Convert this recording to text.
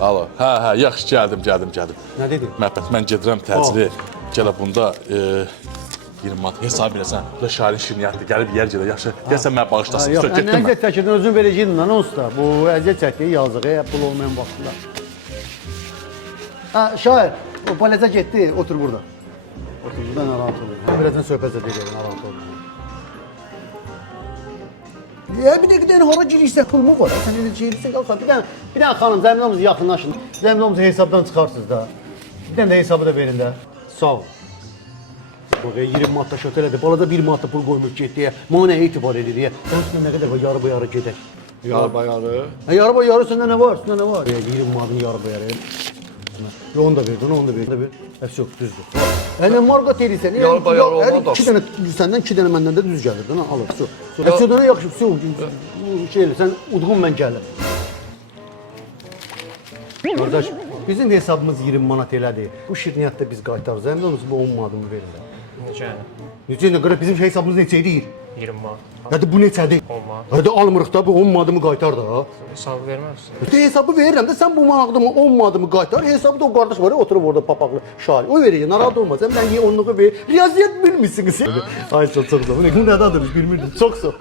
Alo. Hə, yaxşı, gəldim. Nə dedin? Məhəbbət, mən gedirəm təcili. Gələ bunda 20 manat hesab eləsən. Bu da şairin şirniyyatdır. Gəlib yer gedə, yaxşı. Gəlsən mənə bağışlasın. Yox, Getdim mən. əziyyət çəkirdin, özün verəcəydin lan usta. Bu əziyyət çəkdiyi yazığı, pul olmayan vaxtında. Ha, şair, o paleta getdi, otur burada. Otur burada, narahat olur. Birazdan söhbət edəcək, narahat olur. Ya bir də hara girişsə pulmu var. Sən elə girişsə qalsan. Bir dənə xanım, zəminəmiz yaxınlaşın. Zəminəmizi hesabdan çıxarsınız da. Bir dənə də hesabı da verin də. Sağ ol. Bax, 20 manat da şöt elədi. Balada 1 manat da pul qoymuş getdi. Mənə nə etibar edir ya? Sən üstünə nə qədər var, yarı gedək. Yarı. Yarı üstündə nə var? Üstündə nə var? 20 manatın yarı. Onu da verdin, onu da ver. Həs yox, düzdür. Yəni marqat edirsən. Yarı olmadı. 2 dənə səndən, 2 dənə məndən də düz gəlir. Al, su. Həsədənə yaxşı, su. Şey elə, sən udğun mən gəlir. Qardaş, bizim hesabımız 20 manat elədir. Bu şirniyyatda biz qaytarırıq. Zəmin olursa bu 10 manatımı verirlər. Necə? Necə nə qədər bizim hesabımız neçə deyil? 20 manat. Hadi bu neçədir? 10 manat. Hadi almırıq da bu 10 manatımı qaytar da. Hesabı verməzsən. Hesabı verirəm də sən bu manatımı 10 manatımı qaytar. Hesabı da o qardaş var ya oturub orada papaqlı şari. O verəcək, narahat olma. Sən mən onluğu ver. Riyaziyyat bilmirsiniz. Ay çox da. Bu nədadır biz bilmirdik. Çox sağ.